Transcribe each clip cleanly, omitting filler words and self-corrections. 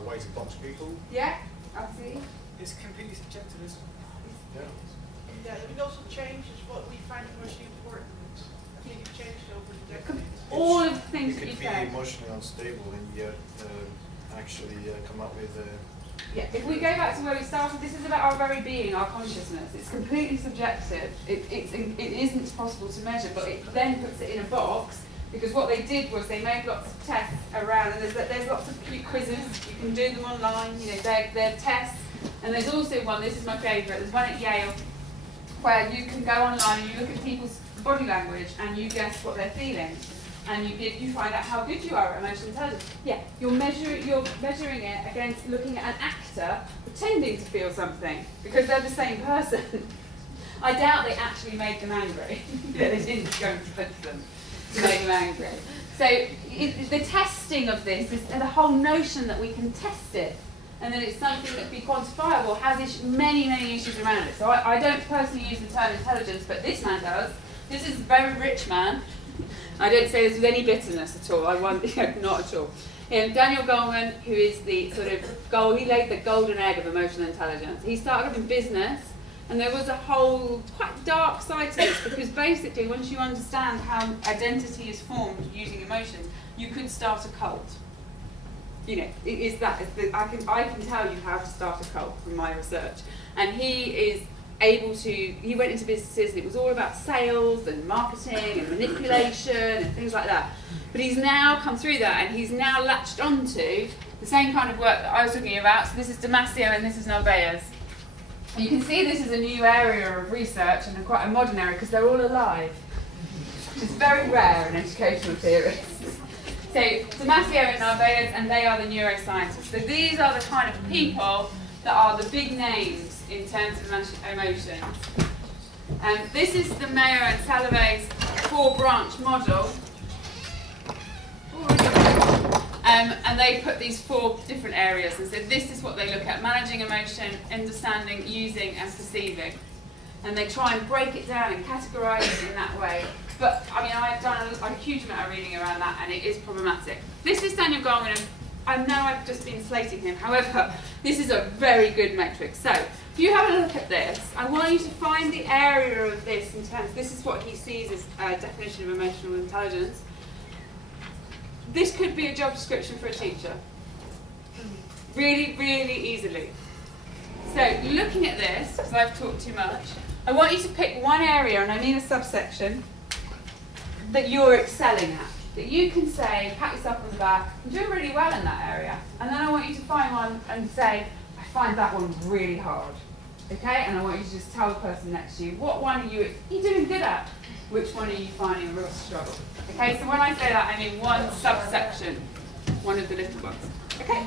way to box people. Yeah, absolutely. It's completely subjective, isn't it? Yeah. Yeah, it also changes what we find emotionally important. I think it changed over the decades. All of the things You that you could said. be emotionally unstable and yet actually come up with Yeah, if we go back to where we started, this is about our very being, our consciousness. It's completely subjective. It isn't possible to measure, but it then puts it in a box, because what they did was they made lots of tests around, and there's lots of cute quizzes. You can do them online, you know, they're tests. And there's also one, this is my favourite, there's one at Yale, where you can go online and you look at people's body language and you guess what they're feeling. And you find out how good you are at emotional intelligence. Yeah, you're measuring it against looking at an actor pretending to feel something, because they're the same person. I doubt they actually made them angry. They didn't go and push them to make them angry. So the testing of this is the whole notion that we can test it, and then it's something that can be quantifiable, has many, many issues around it. So I don't personally use the term intelligence, but this man does. This is a very rich man. I don't say this with any bitterness at all. Not at all. Daniel Goleman, who is the sort of he laid the golden egg of emotional intelligence. He started off in business, and there was a whole quite dark side to this, because basically once you understand how identity is formed using emotions, you could start a cult. You know, I can tell you how to start a cult from my research, and he went into businesses, and it was all about sales and marketing and manipulation and things like that. But he's now come through that, and he's now latched onto the same kind of work that I was talking about. So this is Damasio and this is Narvaez. And you can see this is a new area of research and quite a modern area, because they're all alive. It's very rare in educational theorists. So Damasio and Narvaez, and they are the neuroscientists. So these are the kind of people that are the big names in terms of emotions. This is the Mayo and Salave's 4-branch model. And they put these 4 different areas and said this is what they look at: managing emotion, understanding, using and perceiving. And they try and break it down and categorise it in that way. But I mean, I've done a huge amount of reading around that, and it is problematic. This is Daniel Goleman, and I know I've just been slating him. However, this is a very good metric. So if you have a look at this, I want you to find the area of this in terms, this is what he sees as a definition of emotional intelligence. This could be a job description for a teacher. Really, really easily. So looking at this, because I've talked too much, I want you to pick one area, and I mean a subsection, that you're excelling at. That you can say, pat yourself on the back, I'm doing really well in that area. And then I want you to find one and say, I find that one really hard. Okay? And I want you to just tell the person next to you, what one are you doing good at? Which one are you finding a real struggle? Okay, so when I say that, I mean one subsection, one of the little ones. Okay?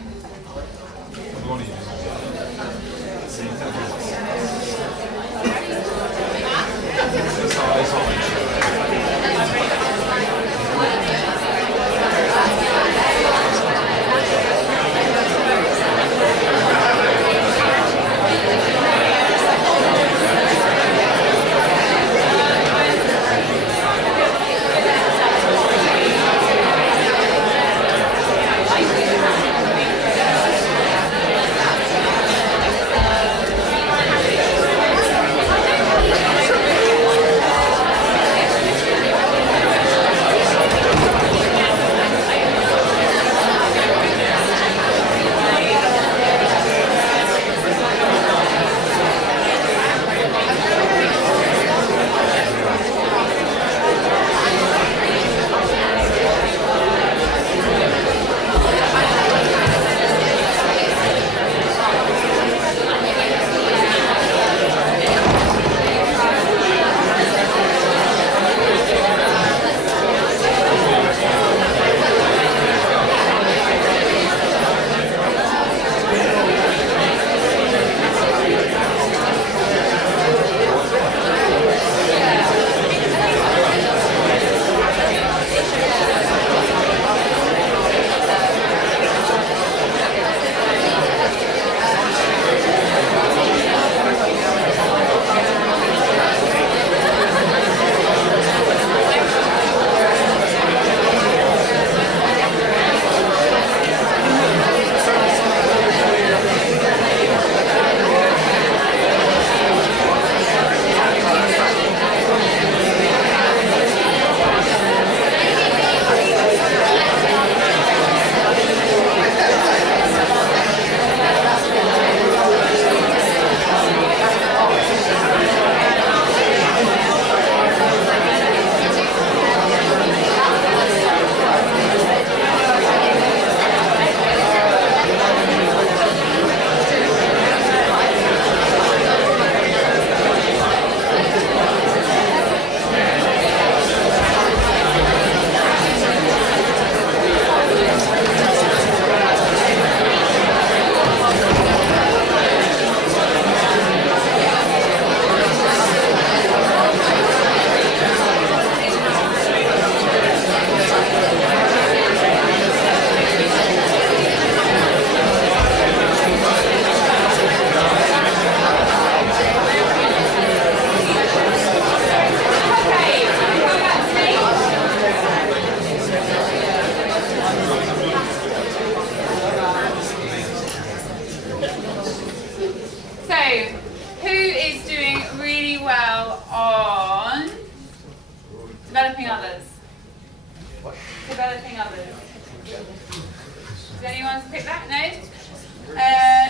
that? No?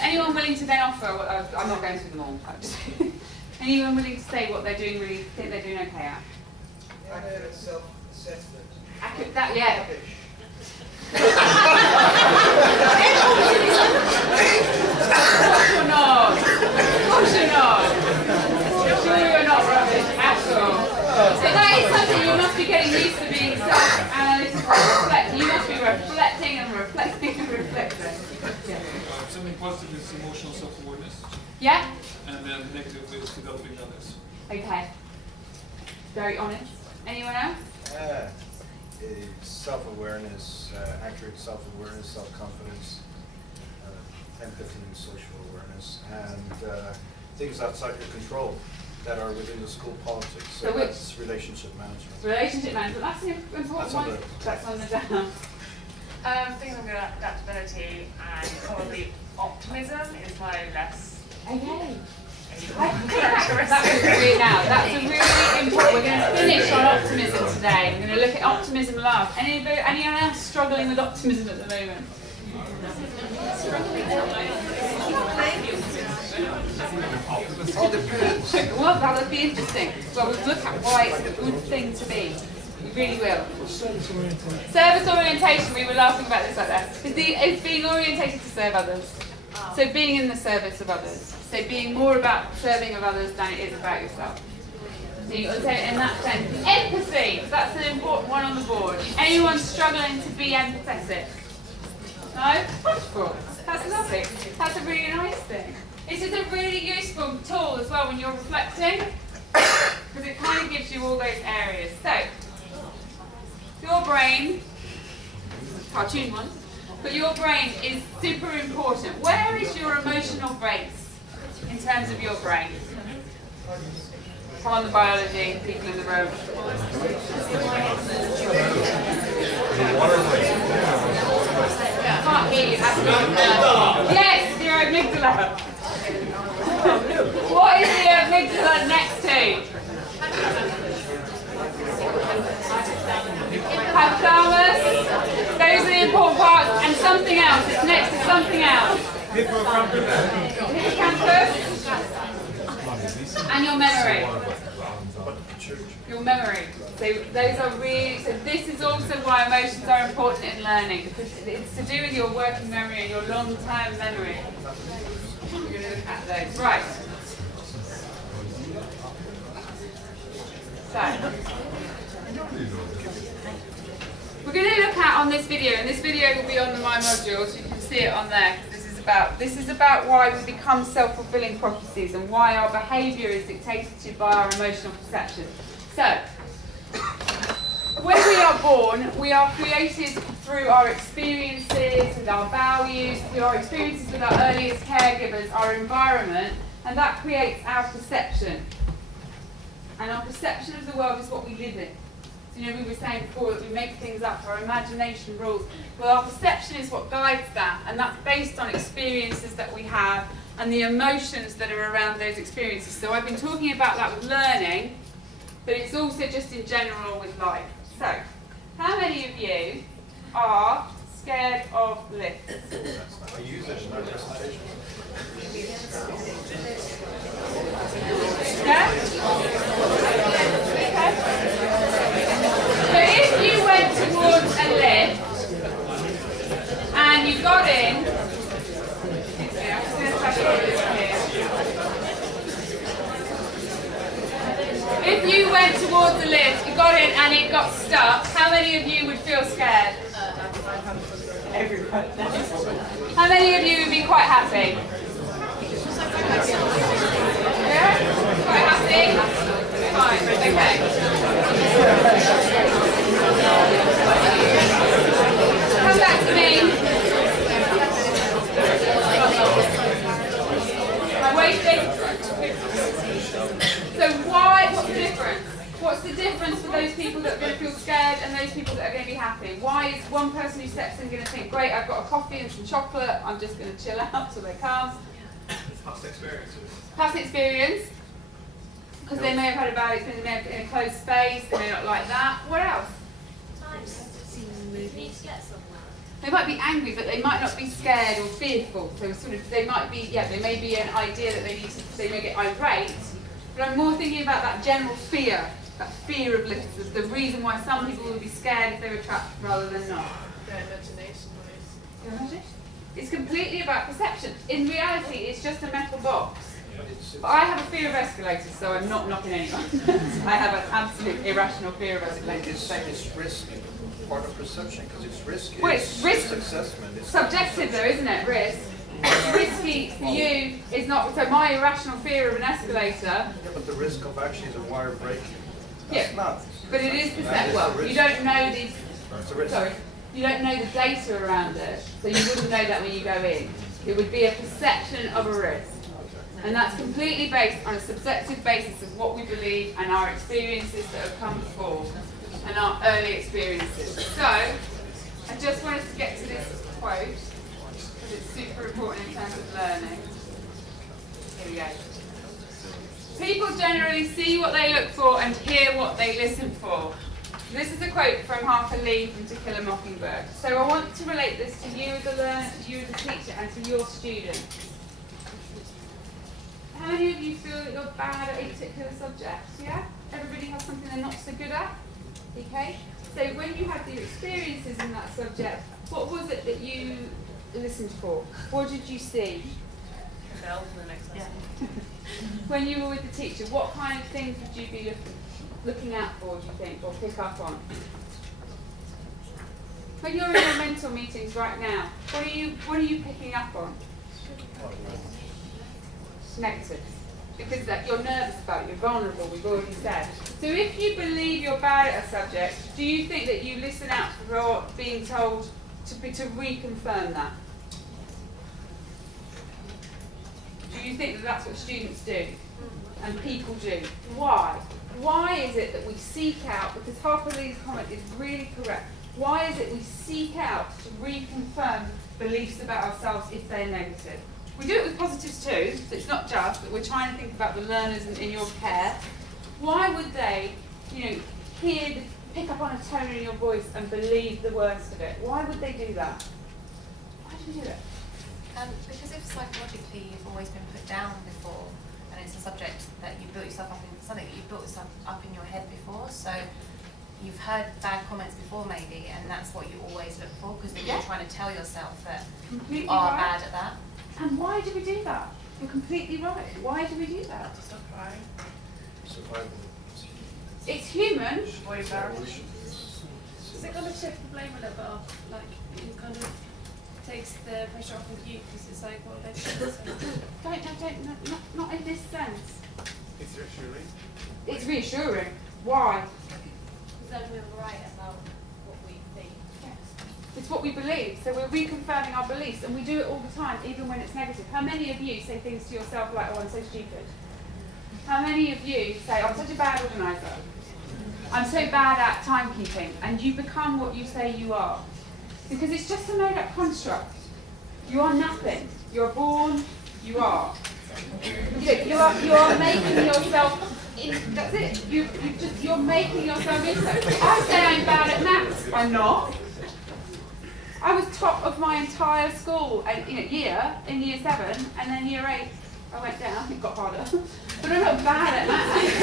Anyone willing to then offer, I'm not going through them all, anyone willing to say what they're doing really, think they're doing okay at? Accurate self-assessment. Accurate, that, yeah. Of course you're not. Sure you're not rubbish at all. So that is something you must be getting used to being self-analytical. You must be reflecting and reflecting and reflecting. Yeah. Something positive is emotional self-awareness, Yeah? and then negative is developing others. Okay. Very honest. Anyone else? Self-awareness, accurate self-awareness, self-confidence, empathy and social awareness, and things outside your control that are within the school politics. So that's relationship management. Relationship management. That's an important That's on one. the- That's on the down. Things I'm good at, adaptability, and probably optimism is my less. Okay. That's really now. That's a really important. We're going to finish on optimism today. We're going to look at optimism last. Anyone else struggling with optimism at the moment? Well, that would be interesting. Well, we'll look at why it's a good thing to be. We really will. Service orientation, we were laughing about this like that. It's being orientated to serve others. So being in the service of others. So being more about serving of others than it is about yourself. So you would say in that sense. Empathy, that's an important one on the board. Anyone struggling to be empathetic? No? Wonderful. That's lovely. That's a really nice thing. This is a really useful tool as well when you're reflecting, because it kind of gives you all those areas. So, your brain, cartoon one, but your brain is super important. Where is your emotional base in terms of your brain? Come on, the biology, people in the room. Can't hear you. Yes, your amygdala. What is the amygdala next to? Hypothalamus. Those are the important parts. And something else. It's next to something else. Hippocampus. And your memory. Your memory. So those are really. So this is also why emotions are important in learning, because it's to do with your working memory and your long-term memory. We're going to look at those. Right. So we're going to look at on this video, and this video will be on the My Module, so you can see it on there. This is about why we become self-fulfilling prophecies and why our behaviour is dictated to by our emotional perception. So, when we are born, we are created through our experiences with our values, through our experiences with our earliest caregivers, our environment, and that creates our perception. And our perception of the world is what we live in. So, we were saying before that we make things up, our imagination rules. Well, our perception is what guides that, and that's based on experiences that we have and the emotions that are around those experiences. So I've been talking about that with learning, but it's also just in general with life. So, how many of you are scared of lifts? I use it in my presentation. Yeah? Okay. So if you went towards a lift and you got in, I'm just going to touch on this here. If you went towards the lift, you got in and it got stuck, how many of you would feel scared? Everyone. How many of you would be quite happy? Yeah? Quite happy? Fine, okay. Come back to me. My waist. So what's the difference? What's the difference for those people that are going to feel scared and those people that are going to be happy? Why is one person who steps in going to think, great, I've got a coffee and some chocolate, I'm just going to chill out till they come? Past experiences. Past experience. Because they may have had a bad experience, they may have been in a closed space, they may not like that. What else? Sometimes seeing movies get somewhere. They might be angry, but they might not be scared or fearful. So sort of, they might be, yeah, there may be an idea that they may get irate, but I'm more thinking about that general fear, that fear of lifts, the reason why some people would be scared if they were trapped rather than not. Their imagination ways. You imagine? It's completely about perception. In reality, it's just a metal box. But I have a fear of escalators, so I'm not knocking anyone. I have an absolute irrational fear of escalators. It's risk, part of perception, because it's risky. Well, it's risk assessment. It's subjective though, isn't it? Risk. What's risky for you is not, so my irrational fear of an escalator. Yeah, but the risk of actually is a wire breaking. Yeah. That's not. But it is That perceptive. is a Well, risk. you don't know these. It's a risk. Sorry, you don't know the data around it, so you wouldn't know that when you go in. It would be a perception of a risk. And that's completely based on a subjective basis of what we believe and our experiences that have come before and our early experiences. So, I just wanted to get to this quote because it's super important in terms of learning. Here we go. People generally see what they look for and hear what they listen for. This is a quote from Harper Lee from To Kill a Mockingbird. So I want to relate this to you as a learner, to you as a teacher, and to your students. How many of you feel that you're bad at a particular subject? Yeah? Everybody has something they're not so good at? Okay? So when you had your experiences in that subject, what was it that you listened for? What did you see? Bell for the next lesson. When you were with the teacher, what kind of things would you be looking out for, do you think, or pick up on? When you're in your mentor meetings right now, what are you picking up on? Negatives. Because that you're nervous about it, you're vulnerable, we've already said. So if you believe you're bad at a subject, do you think that you listen out for being told to reconfirm that? Do you think that that's what students do and people do? Why? Why is it that we seek out, because Harper Lee's comment is really correct, why is it we seek out to reconfirm beliefs about ourselves if they're negative? We do it with positives too, so it's not just, but we're trying to think about the learners in your care. Why would they, pick up on a tone in your voice and believe the worst of it? Why would they do that? Why do you do it? Because if psychologically you've always been put down before, and it's a subject that you built yourself up in, something that you built yourself up in your head before, so you've heard bad comments before maybe, and that's what you always look for, because then you're trying to tell yourself that Completely you are right. bad at that. And why do we do that? You're completely right. Why do we do that? Stop crying. Survival. It's human. Evolution. Is it going to shift the blame a little bit off? Like, it kind of takes the pressure off of you because it's like, well, they're Not in this sense. It's reassuring. It's reassuring. Why? Because then we're right about what we think. It's what we believe. So we're reconfirming our beliefs, and we do it all the time, even when it's negative. How many of you say things to yourself like, "Oh, I'm so stupid"? How many of you say, "I'm such a bad organiser. I'm so bad at timekeeping," and you become what you say you are? Because it's just a made-up construct. You are nothing. You're born. You are. You are making yourself. That's it. You're making yourself into it. I say I'm bad at maths. I'm not. I was top of my entire school and year in year 7, and then year 8 I went down. It got harder, but I'm not bad at maths.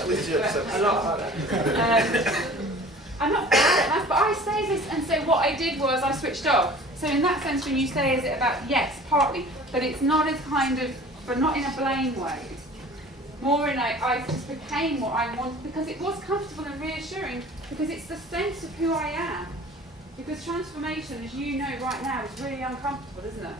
At least you accept A lot harder. I'm not bad at maths, but I say this, and so what I did was I switched off. So in that sense, when you say, is it about, yes, partly, but it's not as kind of, but not in a blame way. More in I just became what I wanted, because it was comfortable and reassuring, because it's the sense of who I am. Because transformation, as you know right now, is really uncomfortable, isn't it?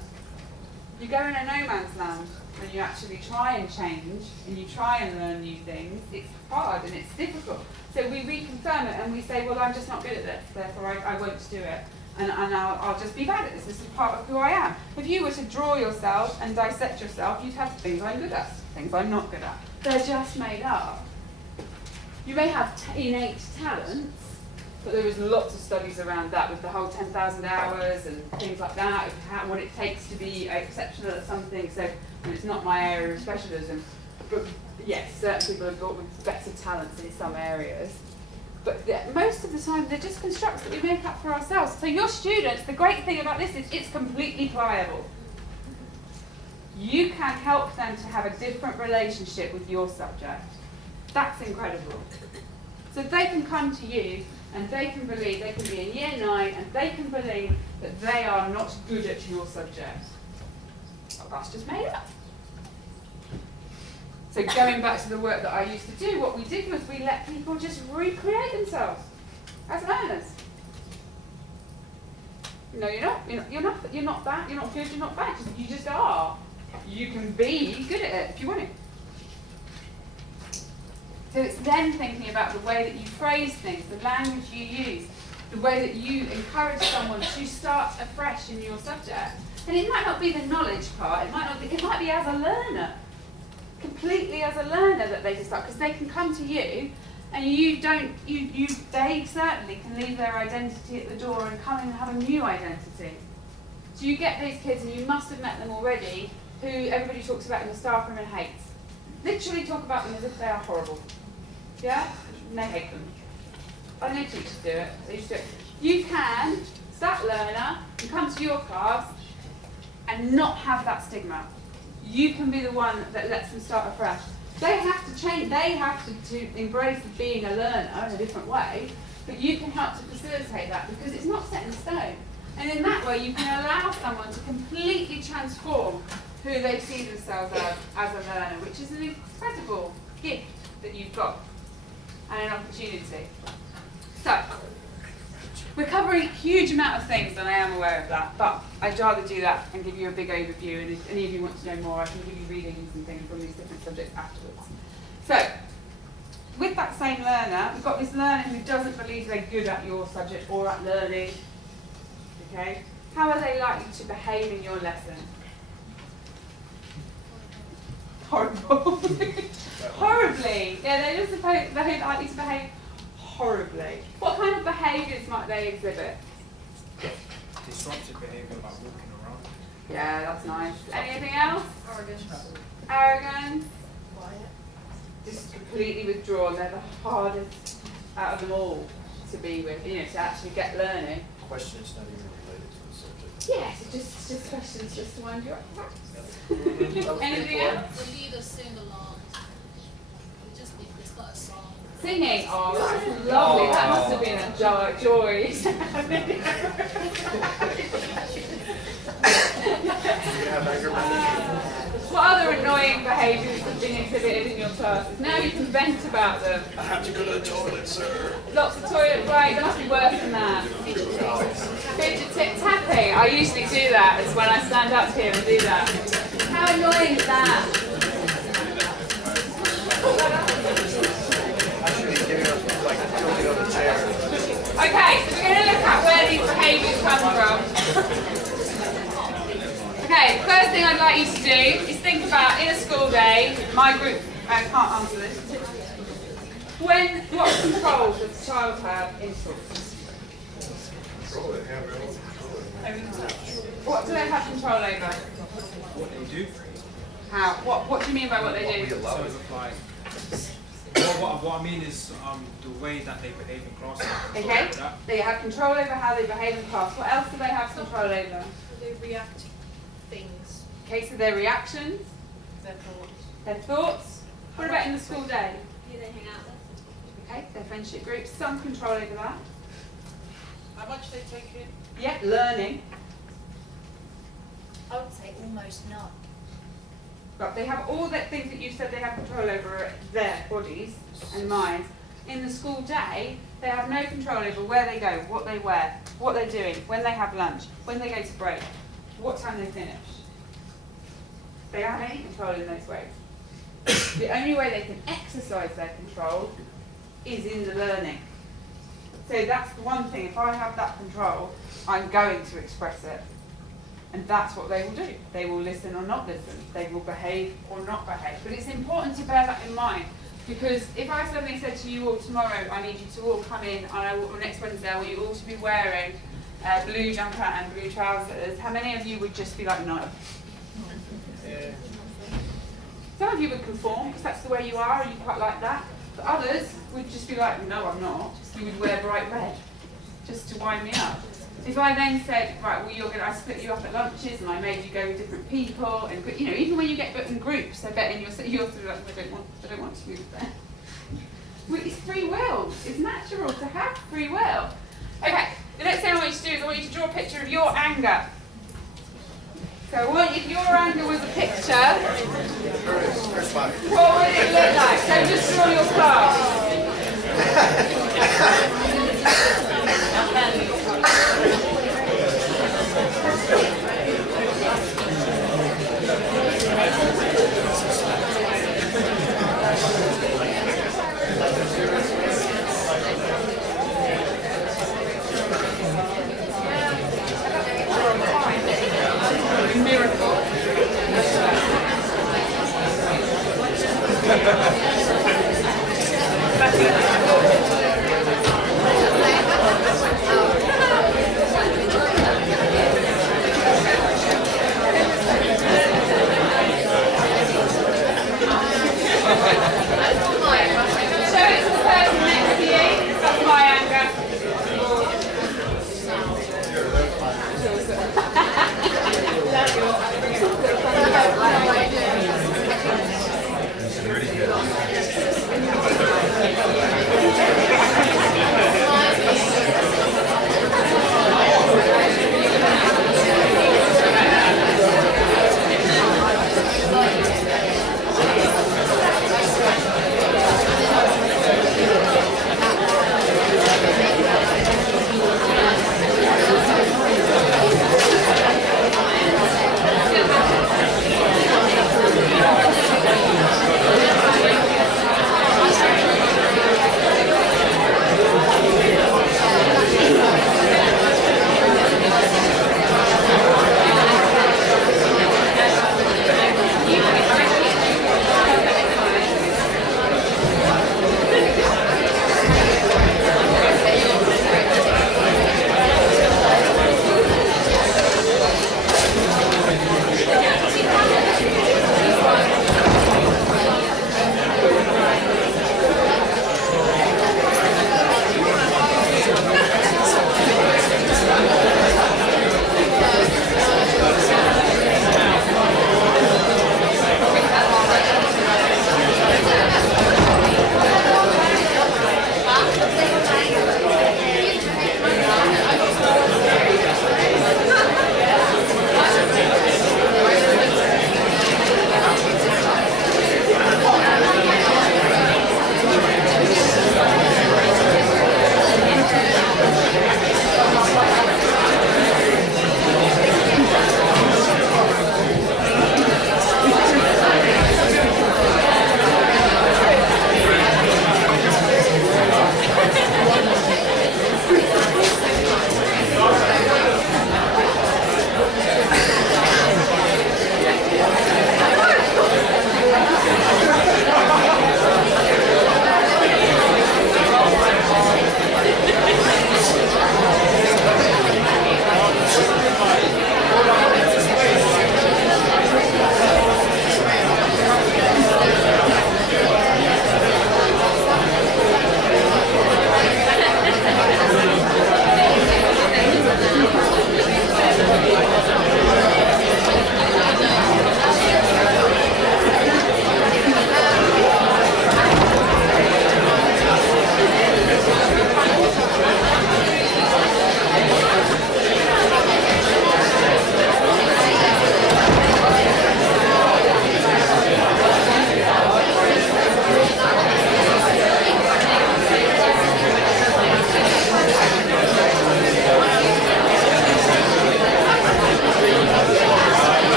You go in a no man's land when you actually try and change and you try and learn new things. It's hard and it's difficult. So we reconfirm it and we say, well, I'm just not good at this, therefore I won't do it. And I'll just be bad at this. This is part of who I am. If you were to draw yourself and dissect yourself, you'd have things I'm good at, things I'm not good at. They're just made up. You may have innate talents, but there is lots of studies around that with the whole 10,000 hours and things like that, of what it takes to be exceptional at something. So it's not my area of specialism, but yes, certain people have got better talents in some areas. But most of the time they're just constructs that we make up for ourselves. So your students, the great thing about this is it's completely pliable. You can help them to have a different relationship with your subject. That's incredible. So they can come to you and they can believe, they can be in year 9 and they can believe that they are not good at your subject. Oh, that's just made up. So going back to the work that I used to do, what we did was we let people just recreate themselves as learners. No, you're not that, you're not good, you're not bad, you just are. You can be good at it if you want it. So it's then thinking about the way that you phrase things, the language you use, the way that you encourage someone to start afresh in your subject. And it might not be the knowledge part, it might be as a learner. Completely as a learner that they can start, because they can come to you and they certainly can leave their identity at the door and come in and have a new identity. So you get these kids, and you must have met them already, who everybody talks about in the staff room and hates. Literally talk about them as if they are horrible. Yeah? And they hate them. I know teachers do it. They used to do it. You can, as that learner, and come to your class and not have that stigma. You can be the one that lets them start afresh. They have to change, they have to embrace being a learner in a different way, but you can help to facilitate that because it's not set in stone. And in that way you can allow someone to completely transform who they see themselves as a learner, which is an incredible gift that you've got and an opportunity. So, we're covering a huge amount of things, and I am aware of that, but I'd rather do that and give you a big overview, and if any of you want to know more, I can give you readings and things from these different subjects afterwards. So, with that same learner, we've got this learner who doesn't believe they're good at your subject or at learning. Okay? How are they likely to behave in your lesson? Horrible. Horribly. Yeah, they're just likely to behave horribly. What kind of behaviours might they exhibit? Disruptive behaviour, like walking around. Yeah, that's nice. Anything else? Arrogance. Arrogance. Just completely withdrawn. They're the hardest out of them all to be with, to actually get learning. Questions not even related to the subject. Yes, it's just questions just to wind you up. Anything else? The leader sing along. It's got a song. Singing. Oh, that's lovely. That must have been a joy. You have anger management. What other annoying behaviours have been exhibited in your classes? Now you can vent about them. I have to go to the toilet, sir. Lots of toilet breaks. There must be worse than that. Fidget tapping. I usually do that. It's when I stand up here and do that. How annoying is that? Actually giving us, tilting on the chair. Okay, so we're going to look at where these behaviours come from. Okay, first thing I'd like you to do is think about, in a school day, my group, I can't answer this. What control does the child have in school? What do they have control over? What they do. How? What do you mean by what they do? So it's like, what I mean is the way that they behave in class. Okay, they have control over how they behave in class. What else do they have control over? They react to things. Okay, so their reactions, Their thoughts. their thoughts. What about in the school day? Who they hang out with. Okay, their friendship groups, some control over that. How much they take in? Yeah, learning. I would say almost none. But they have all the things that you said they have control over their bodies and minds. In the school day, they have no control over where they go, what they wear, what they're doing, when they have lunch, when they go to break, what time they finish. They don't have any control in those ways. The only way they can exercise their control is in the learning. So that's the one thing, if I have that control, I'm going to express it. And that's what they will do. They will listen or not listen. They will behave or not behave. But it's important to bear that in mind, because if I suddenly said to you all tomorrow, I need you to all come in on next Wednesday, I want you all to be wearing a blue jumper and blue trousers, how many of you would just be like, no? Some of you would conform, because that's the way you are, and you quite like that. But others would just be like, no, I'm not. You would wear bright red, just to wind me up. If I then said, right, well, I split you up at lunches and I made you go with different people, and even when you get put in groups, they're betting you're sort of like, I don't want to move there. Well, it's free will. It's natural to have free will. Okay, the next thing I want you to do is I want you to draw a picture of your anger. So if your anger was a picture, what would it look like? So just draw your class. Miracle.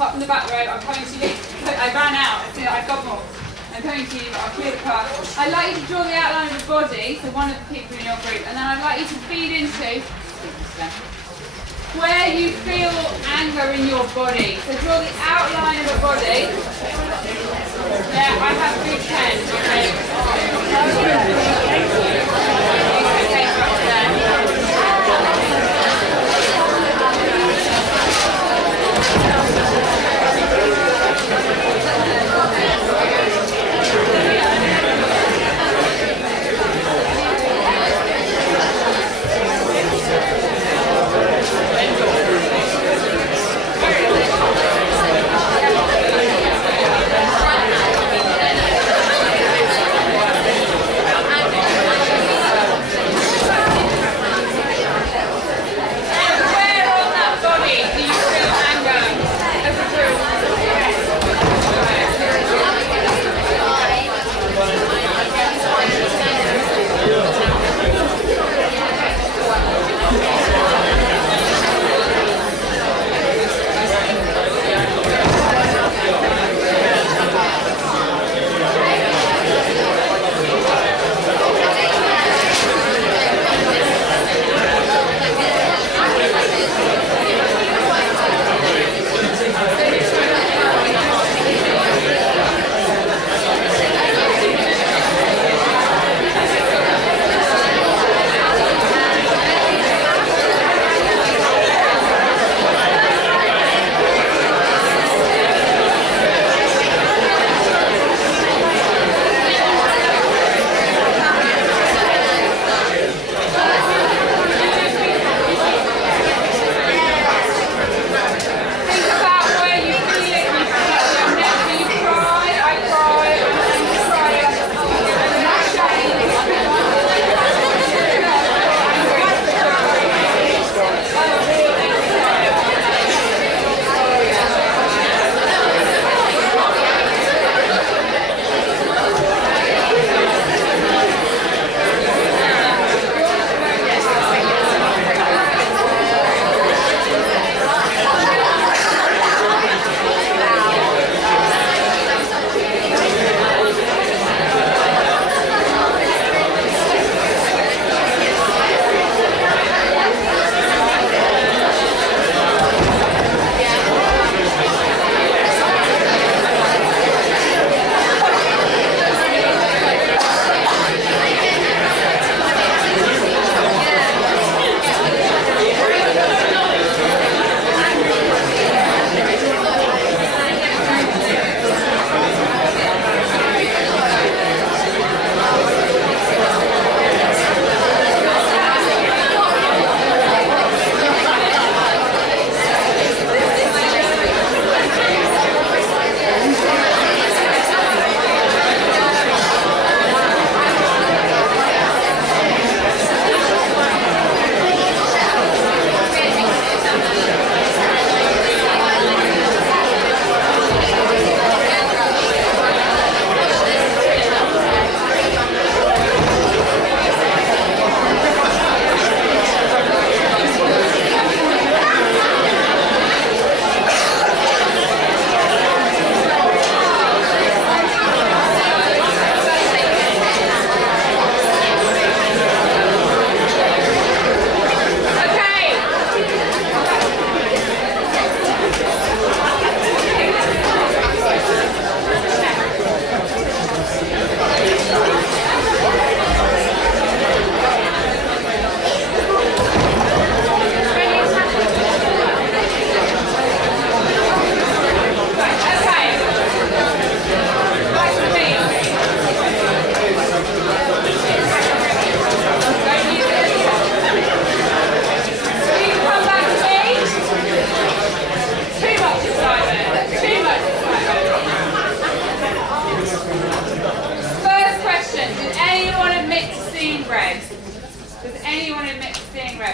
apart from the back row, I'm coming to you. I ran out, I've got more. I'm coming to you, I'll clear the path. I'd like you to draw the outline of the body, so one of the people in your group, and then I'd like you to feed into where you feel anger in your body. So draw the outline of a body. Yeah, I have big pens, okay. Okay, up there.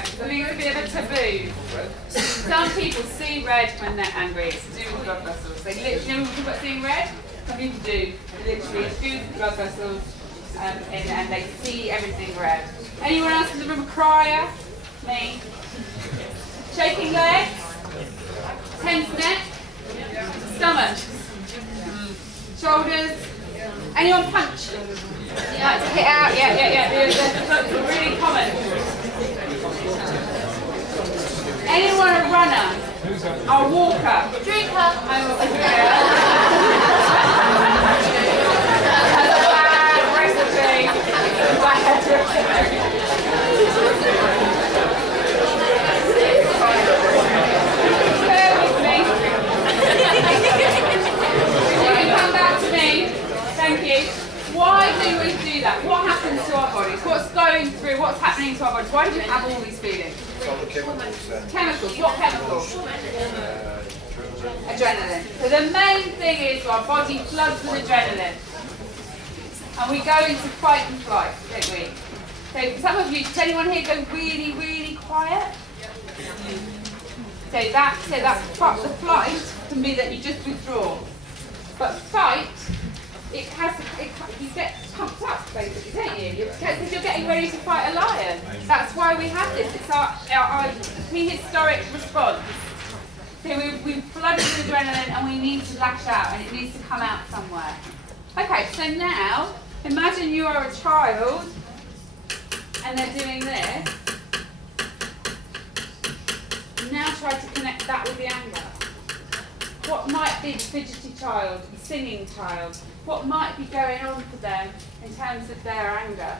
because I think it's a bit of a taboo. Some people see red when they're angry. It's to do with blood vessels. They literally, you know, when people about seeing red? Some people do. Literally, it's to do with blood vessels, and they see everything red. Anyone else in the room a crier? Me. Shaking legs? Tense neck? Stomach? Shoulders? Anyone punch? Like to hit out? Yeah. They're really common. Anyone a runner? A walker? Drinker. I'm a That's a bad recipe. Bad recipe. Bear with me. You can come back to me. Thank you. Why do we do that? What happens to our bodies? What's going through? What's happening to our bodies? Why do we have all these feelings? It's all the chemicals and Chemicals. What chemicals? Adrenaline. So the main thing is our body floods with adrenaline. And we go into fight and flight, don't we? So some of you, does anyone here go really, really quiet? So the flight can be that you just withdraw. But fight, you get pumped up basically, don't you? Because you're getting ready to fight a lion. That's why we have this. It's our prehistoric response. So we flooded with adrenaline and we need to lash out and it needs to come out somewhere. Okay, so now imagine you are a child and they're doing this. Now try to connect that with the anger. What might be the fidgety child, the singing child? What might be going on for them in terms of their anger?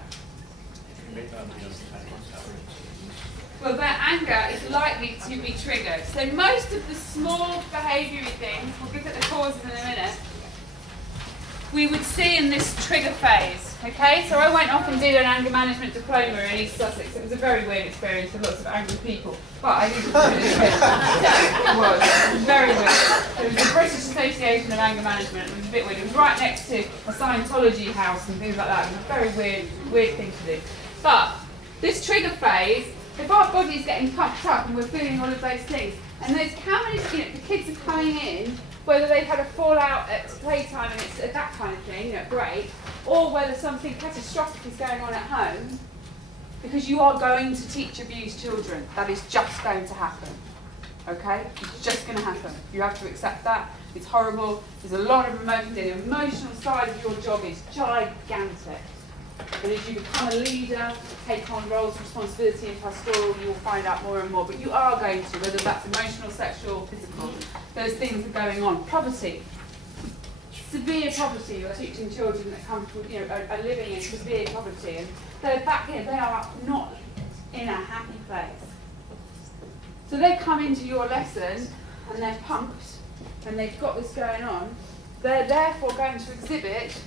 Well, their anger is likely to be triggered. So most of the small behavioural things, we'll look at the causes in a minute, we would see in this trigger phase. Okay, so I went off and did an anger management diploma in East Sussex. It was a very weird experience with lots of angry people, but I did it. It was very weird. It was the British Association of Anger Management. It was a bit weird. It was right next to a Scientology house and things like that. It was a very weird thing to do. But this trigger phase, if our body's getting pumped up and we're feeling all of those things, and there's how many, the kids are coming in, whether they've had a fallout at playtime and it's that kind of thing, great, or whether something catastrophic is going on at home, because you are going to teach abused children. That is just going to happen. Okay? It's just going to happen. You have to accept that. It's horrible. There's a lot of emotion. The emotional side of your job is gigantic. And as you become a leader, take on roles of responsibility in pastoral, you will find out more and more. But you are going to, whether that's emotional, sexual, physical, those things are going on. Poverty. Severe poverty. You're teaching children that come from, are living in severe poverty. And they're back here, they are not in a happy place. So they come into your lesson and they're pumped and they've got this going on. They're therefore going to exhibit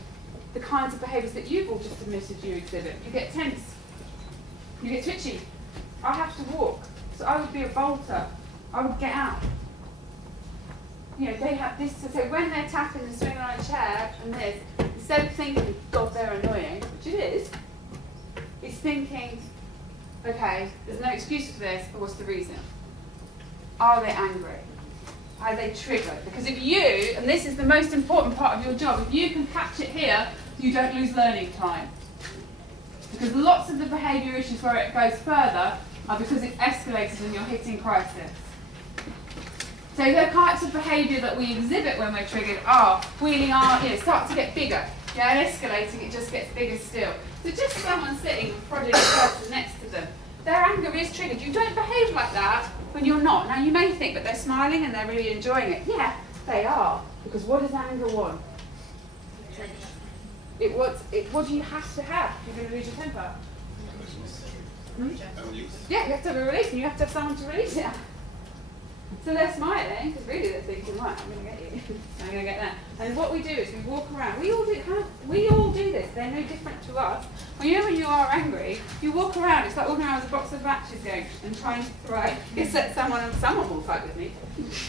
the kinds of behaviours that you've all just admitted you exhibit. You get tense. You get twitchy. I have to walk. So I would be a bolter. I would get out. They have this to say when they're tapping and swinging on a chair and this, instead of thinking, God, they're annoying, which it is, it's thinking, okay, there's no excuse for this, but what's the reason? Are they angry? Are they triggered? Because if you, and this is the most important part of your job, if you can catch it here, you don't lose learning time. Because lots of the behaviour issues where it goes further are because it's escalated and you're hitting crisis. So the types of behaviour that we exhibit when we're triggered are wheeling our, start to get bigger. And escalating, it just gets bigger still. So just someone sitting and prodding the person next to them, their anger is triggered. You don't behave like that when you're not. Now you may think that they're smiling and they're really enjoying it. Yeah, they are. Because what does anger want? What do you have to have if you're going to lose your temper? Yeah, you have to have a release and you have to have someone to release it. So they're smiling, because really they're thinking, right, I'm going to get you, I'm going to get that. And what we do is we walk around, we all do this, they're no different to us. When you are angry, you walk around, it's like walking around with a box of matches going, and trying to throw, you set someone will fight with me.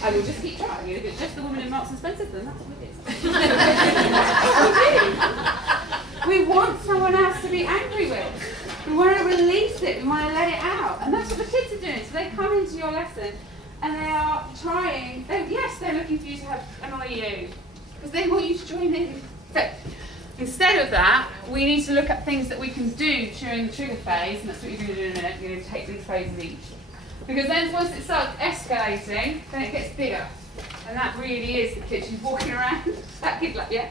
I will just keep trying. If it's just the woman in Marks and Spencer, then that's what it is. That's what we do. We want someone else to be angry with. We want to release it, we want to let it out. And that's what the kids our lesson, and they are trying, they're looking for you to annoy you, because they want you to join in. So, instead of that, we need to look at things that we can do during the trigger phase, and that's what you're going to do in a minute. You're going to take these phases each. Because then once it starts escalating, then it gets bigger. And that really is the kid who's walking around. That kid's like, yeah,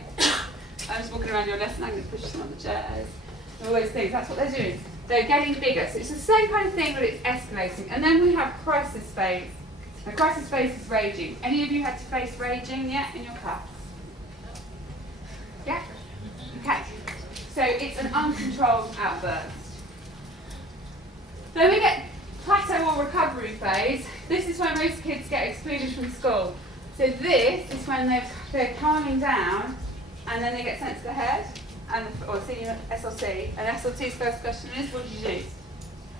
I'm just walking around your lesson, I'm going to push them on the chairs. And all those things, that's what they're doing. They're getting bigger. So it's the same kind of thing, but it's escalating. And then we have crisis phase. The crisis phase is raging. Any of you had to face raging yet in your class? Yeah? Okay. So it's an uncontrolled outburst. Then we get plateau or recovery phase. This is when most kids get excluded from school. So this is when they're calming down and then they get sent to the head or senior SLT. And SLT's first question is, what did you do?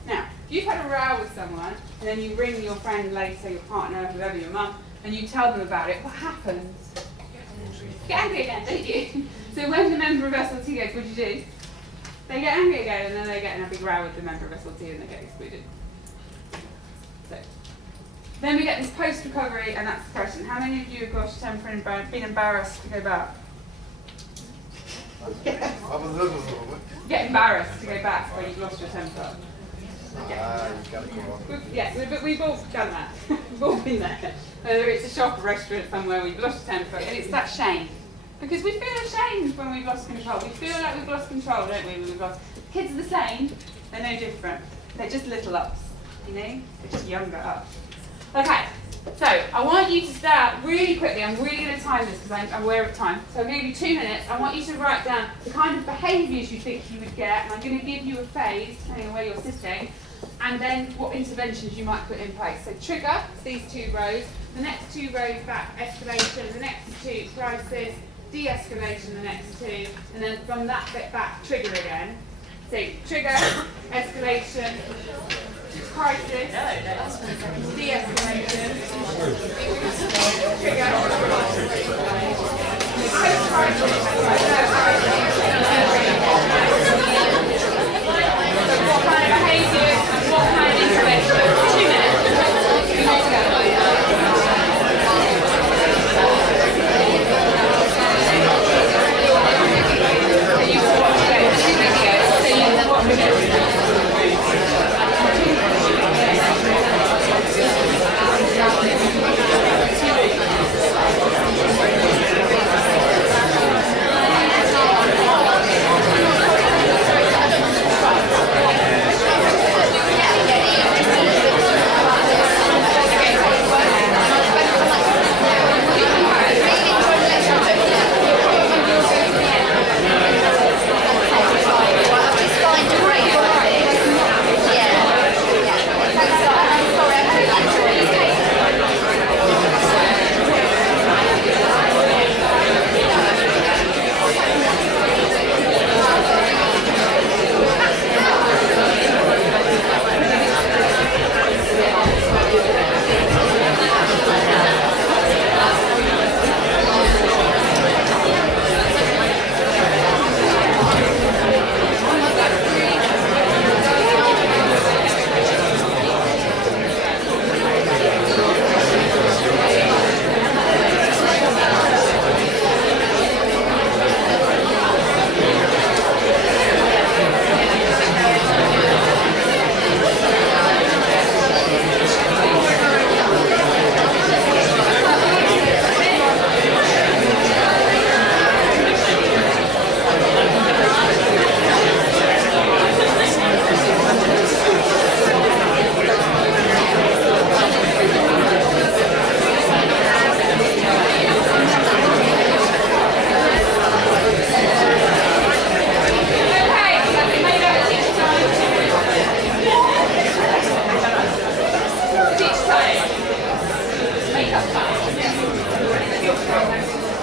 Now, if you've had a row with someone and then you ring your friend later, your partner, whoever, your mum, and you tell them about it, what happens? Get angry again, don't you? So when the member of SLT goes, what did you do? They get angry again and then they get in a big row with the member of SLT and they get excluded. So, then we get this post-recovery, and that's the question. How many of you have lost your temper and been embarrassed to go back? Get embarrassed to go back when you've lost your temper. We've all done that. We've all been there. Whether it's a shop or restaurant somewhere, we've lost temper, and it's that shame. Because we feel ashamed when we've lost control. We feel like we've lost control, don't we? When we've lost. Kids are the same. They're no different. They're just little ups. You know? They're just younger ups. Okay. So I want you to start really quickly. I'm really going to time this because I'm aware of time. So I'm going to give you 2 minutes. I want you to write down the kind of behaviours you think you would get, and I'm going to give you a phase, depending on where you're sitting, and then what interventions you might put in place. So trigger, these 2 rows. The next 2 rows back, escalation. The next 2, crisis. De-escalation, the next 2. And then from that bit back, trigger again. So trigger, escalation, crisis, de-escalation, trigger, what kind of behaviour and what kind of intervention? 2 minutes. We need to go.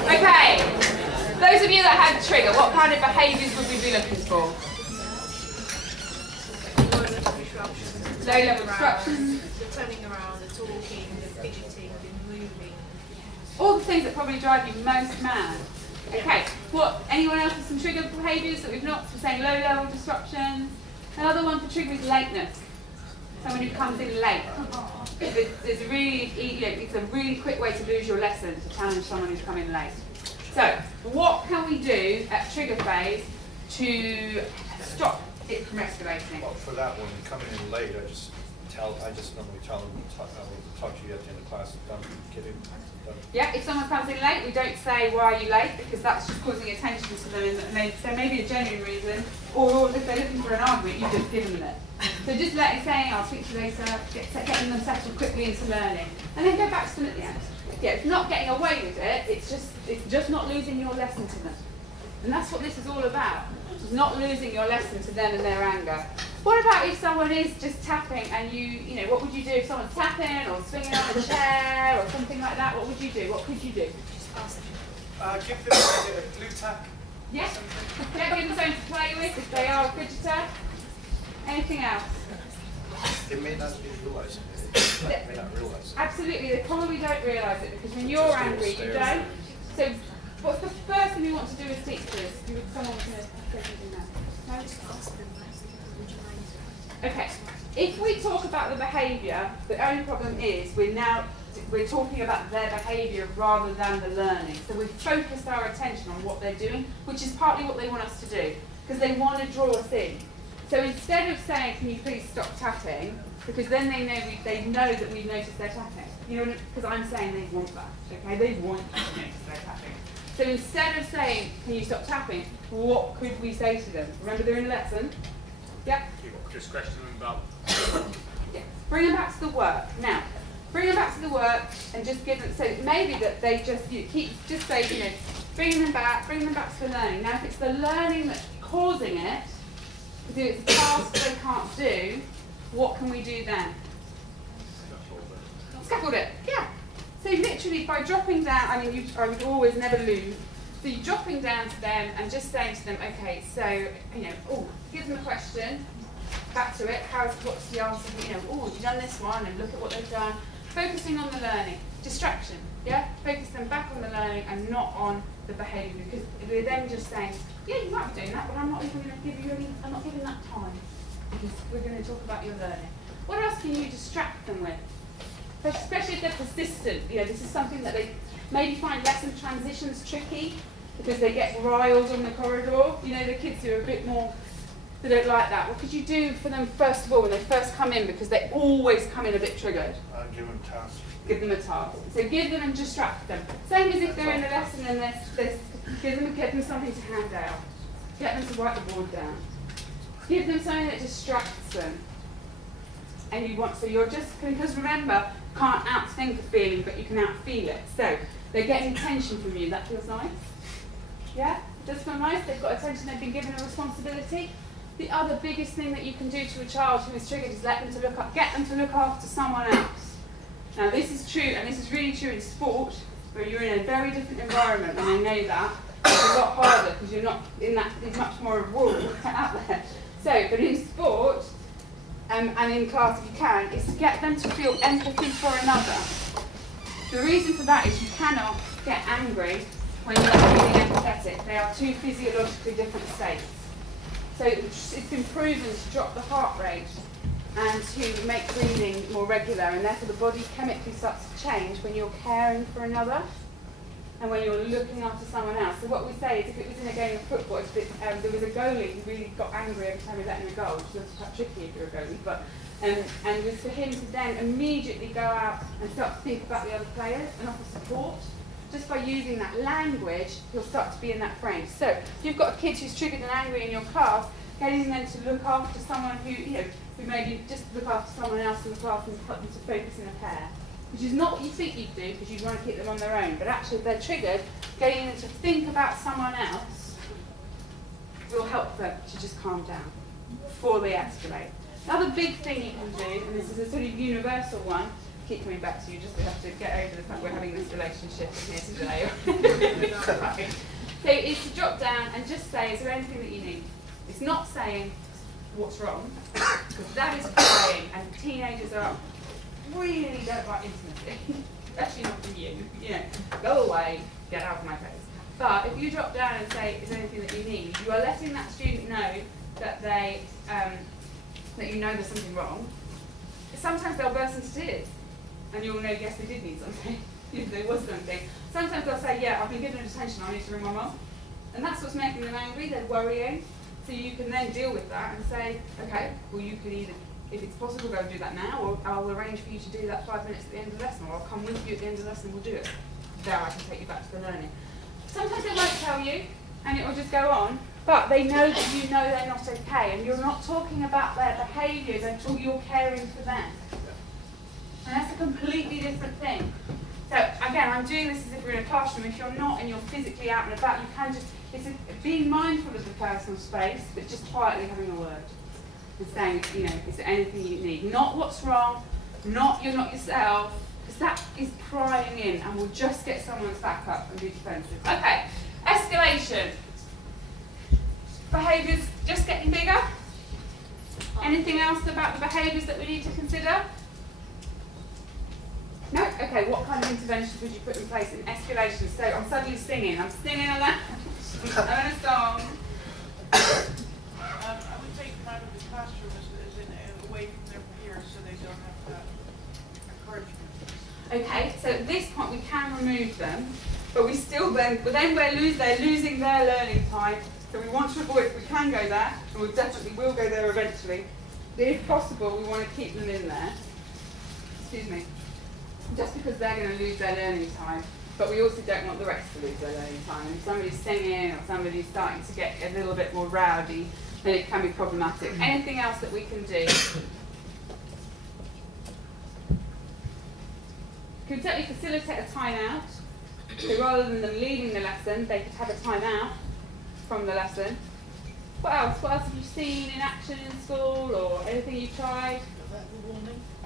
Okay, those of you that had trigger, what kind of behaviours would we be looking for? Low-level disruptions. The turning around, the talking, the fidgeting, the moving. All the things that probably drive you most mad. Okay, what? Anyone else with some trigger behaviours that we've not? We're saying low-level disruptions. Another one for trigger is lateness. Someone who comes in late. There's a really, it's a really quick way to lose your lesson to challenge someone who's coming late. So, what can we do at trigger phase to stop it from escalating? Well, for that one, coming in late, I just normally tell them, I will talk to you at the end of class, done, get in, done. Yeah, if someone comes in late, we don't say, why are you late? Because that's just causing attention to them, and there may be a genuine reason, or if they're looking for an argument, you've just given them it. So just saying, I'll speak to you later, getting them settled quickly into learning, and then go back to them at the end. Yeah, it's not getting away with it, it's just not losing your lesson to them. And that's what this is all about. It's not losing your lesson to them and their anger. What about if someone is just tapping and you know, what would you do if someone's tapping or swinging on a chair or something like that? What would you do? What could you do? Give them a glue tack. Yes? Yeah, give them something to play with if they are a fidgeter. Anything else? They may not be realizing it. They may not realize it. Absolutely, they probably don't realise it because when you're Just little angry, you stares. don't. So, what's the first thing you want to do as teachers? Someone was going to say something there. No? Okay, if we talk about the behaviour, the only problem is we're talking about their behaviour rather than the learning. So we've focused our attention on what they're doing, which is partly what they want us to do, because they want to draw us in. So instead of saying, can you please stop tapping, because then they know that we've noticed they're tapping. You know, because I'm saying they want that, okay? They want you to notice they're tapping. So instead of saying, can you stop tapping, what could we say to them? Remember they're in a lesson? Yeah? Just question them about. Yeah. Bring them back to the work. Now, bring them back to the work and just give them, so maybe that they just say, you know, bring them back to the learning. Now, if it's the learning that's causing it, because it's a task they can't do, what can we do then? Scaffold it, yeah. So literally by dropping down, I mean, I would always never lose. So you're dropping down to them and just saying to them, okay, so, you know, give them a question, back to it, what's the answer, you know, have you done this one, and look at what they've done. Focusing on the learning, distraction, yeah? Focus them back on the learning and not on the behaviour, because we're then just saying, yeah, you might be doing that, but I'm not even going to give you I'm not giving that time, because we're going to talk about your learning. What else can you distract them with? Especially if they're persistent, you know, this is something that they maybe find lesson transitions tricky, because they get riled on the corridor. You know, the kids who are a bit more, they don't like that. What could you do for them first of all when they first come in, because they always come in a bit triggered? Give them tasks. Give them a task. So give them and distract them. Same as if they're in a lesson and get them something to hand out. Get them to write the board down. Give them something that distracts them. And you're just, because remember, can't outthink a feeling, but you can outfeel it. So they're getting attention from you. That feels nice. Yeah? It does feel nice. They've got attention. They've been given a responsibility. The other biggest thing that you can do to a child who is triggered is get them to look after someone else. Now this is true, and this is really true in sport, where you're in a very different environment, and I know that. It's a lot harder because you're not in that. There's much more of a rule out there. So, but in sport, and in class if you can, is to get them to feel empathy for another. The reason for that is you cannot get angry when you're feeling empathetic. They are two physiologically different states. So it's been proven to drop the heart rate and to make breathing more regular, and therefore the body chemically starts to change when you're caring for another and when you're looking after someone else. So what we say is if it was in a game of football, there was a goalie who really got angry every time we let in a goal, which was quite tricky if you're a goalie, but and was for him to then immediately go out and start to think about the other players and offer support. Just by using that language, he'll start to be in that frame. So if you've got a kid who's triggered and angry in your class, getting them to look after someone who maybe just look after someone else in the class and put them to focus in a pair. Which is not what you think you'd do, because you'd want to keep them on their own. But actually, if they're triggered, getting them to think about someone else will help them to just calm down before they escalate. Another big thing you can do, and this is a sort of universal one, keep coming back to you, just to have to get over the fact we're having this relationship in here today. Right. So is to drop down and just say, is there anything that you need? It's not saying what's wrong, because that is crying, and teenagers really don't like intimacy, especially not from you. You know, go away, get out of my face. But if you drop down and say, is there anything that you need, you are letting that student know that that you know there's something wrong. Sometimes they'll burst into tears. and you'll know, yes, they did need something. If there was something. Sometimes they'll say, yeah, I've been given a detention, I need to ring my mum. And that's what's making them angry, they're worrying. So you can then deal with that and say, okay, well you could either, if it's possible, go and do that now, or I'll arrange for you to do that 5 minutes at the end of the lesson, or I'll come with you at the end of the lesson and we'll do it. There, I can take you back to the learning. Sometimes they won't tell you, and it will just go on, but they know that you know they're not okay, and you're not talking about their behaviours until you're caring for them. And that's a completely different thing. So again, I'm doing this as if we're in a classroom. If you're not and you're physically out and about, you can just, being mindful of the personal space, but just quietly having a word. And saying, you know, is there anything you need? Not what's wrong, not you're not yourself, because that is prying in and will just get someone's back up and be defensive. Okay, escalation. Behaviours just getting bigger? Anything else about the behaviours that we need to consider? No? Okay, what kind of interventions would you put in place in escalation? So I'm suddenly singing. I'm singing aloud. I'm having a song. I would take them out of the classroom as in away from their peers so they don't have that encouragement. Okay, so at this point we can remove them, but we still they're losing their learning time. So we want to avoid, if we can go there, and we definitely will go there eventually. But if possible, we want to keep them in there. Excuse me. Just because they're going to lose their learning time, but we also don't want the rest to lose their learning time. If somebody's singing or somebody's starting to get a little bit more rowdy, then it can be problematic. Anything else that we can do? Could certainly facilitate a time out. So rather than them leaving the lesson, they could have a time out from the lesson. What else? What else have you seen in action in school or anything you've tried?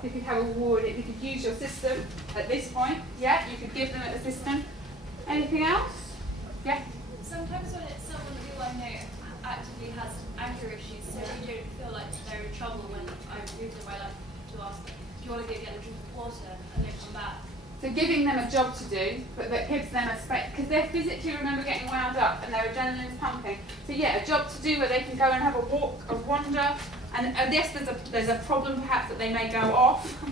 You could have a warning. You could use your system at this point. Yeah, you could give them a system. Anything else? Yeah? Sometimes when it's someone who I know actively has anger issues, so you don't feel like they're in trouble when I move them, I like to ask them, do you want to go get a drink of water? And they come back. So giving them a job to do, but that gives them a space, because they physically remember getting wound up and their adrenaline's pumping. So yeah, a job to do where they can go and have a walk, a wander, and yes, there's a problem perhaps that they may go off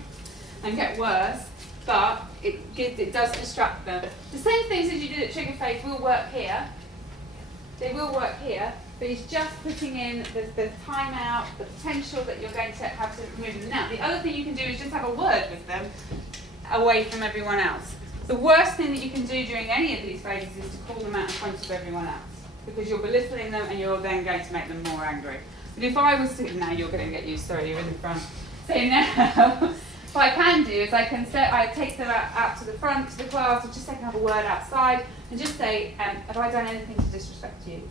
and get worse, but it does distract them. The same things as you did at Trigger Phase will work here. They will work here, but it's just putting in the time out, the potential that you're going to have to remove them. Now, the other thing you can do is just have a word with them away from everyone else. The worst thing that you can do during any of these phases is to call them out in front of everyone else, because you're belittling them and you're then going to make them more angry. But if I was to, now you're going to get used, sorry, you're in the front. So now, what I can do is I take them out to the front, to the class, or just say, have a word outside, and just say, have I done anything to disrespect you?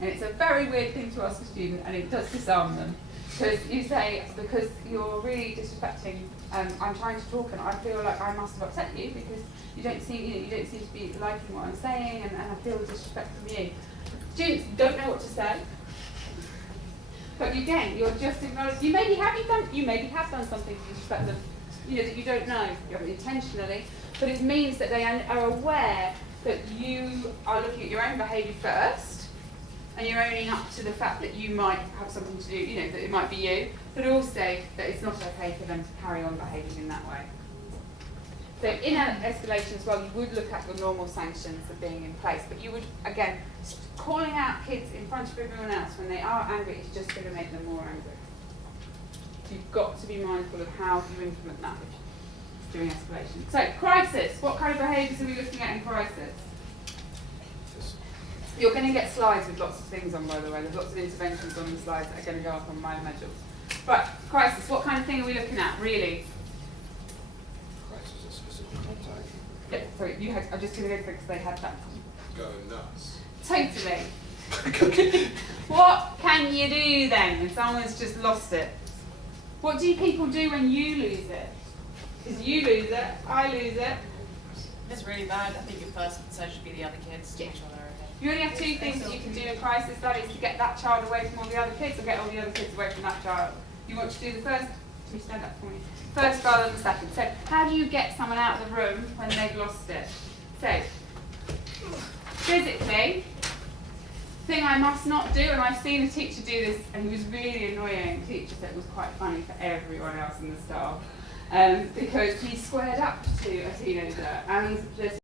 And it's a very weird thing to ask a student, and it does disarm them. Because you say, because you're really disrespecting, I'm trying to talk and I feel like I must have upset you because you don't seem to be liking what I'm saying, and I feel disrespect from you. Students don't know what to say. But again, you're just acknowledging, you maybe have done something to disrespect them, that you don't know, you haven't intentionally, but it means that they are aware that you are looking at your own behaviour first, and you're owning up to the fact that you might have something to do, that it might be you, but also that it's not okay for them to carry on behaving in that way. So in an escalation as well, you would look at your normal sanctions of being in place, but you would, again, calling out kids in front of everyone else when they are angry is just going to make them more angry. You've got to be mindful of how you implement that during escalation. So, crisis. What kind of behaviours are we looking at in crisis? You're going to get slides with lots of things on, by the way. There's lots of interventions on the slides that are going to go up on my modules. Right, crisis. What kind of thing are we looking at, really? Crisis is physical contact. Yeah, sorry, I'm just going to go for it because they had that. Going nuts. Totally. What can you do then if someone's just lost it? What do people do when you lose it? Because you lose it, I lose it. If it's really bad, I think your first concern should be the other kids to make sure they're okay. You only have two things that you can do in crisis. That is to get that child away from all the other kids, or get all the other kids away from that child. You want to do the first. Can you stand up for me? First rather than the second. So, how do you get someone out of the room when they've lost it? So, physically, thing I must not do, and I've seen a teacher do this, and he was really annoying. The teacher said it was quite funny for everyone else in the staff. because he squared up to a teenager, and the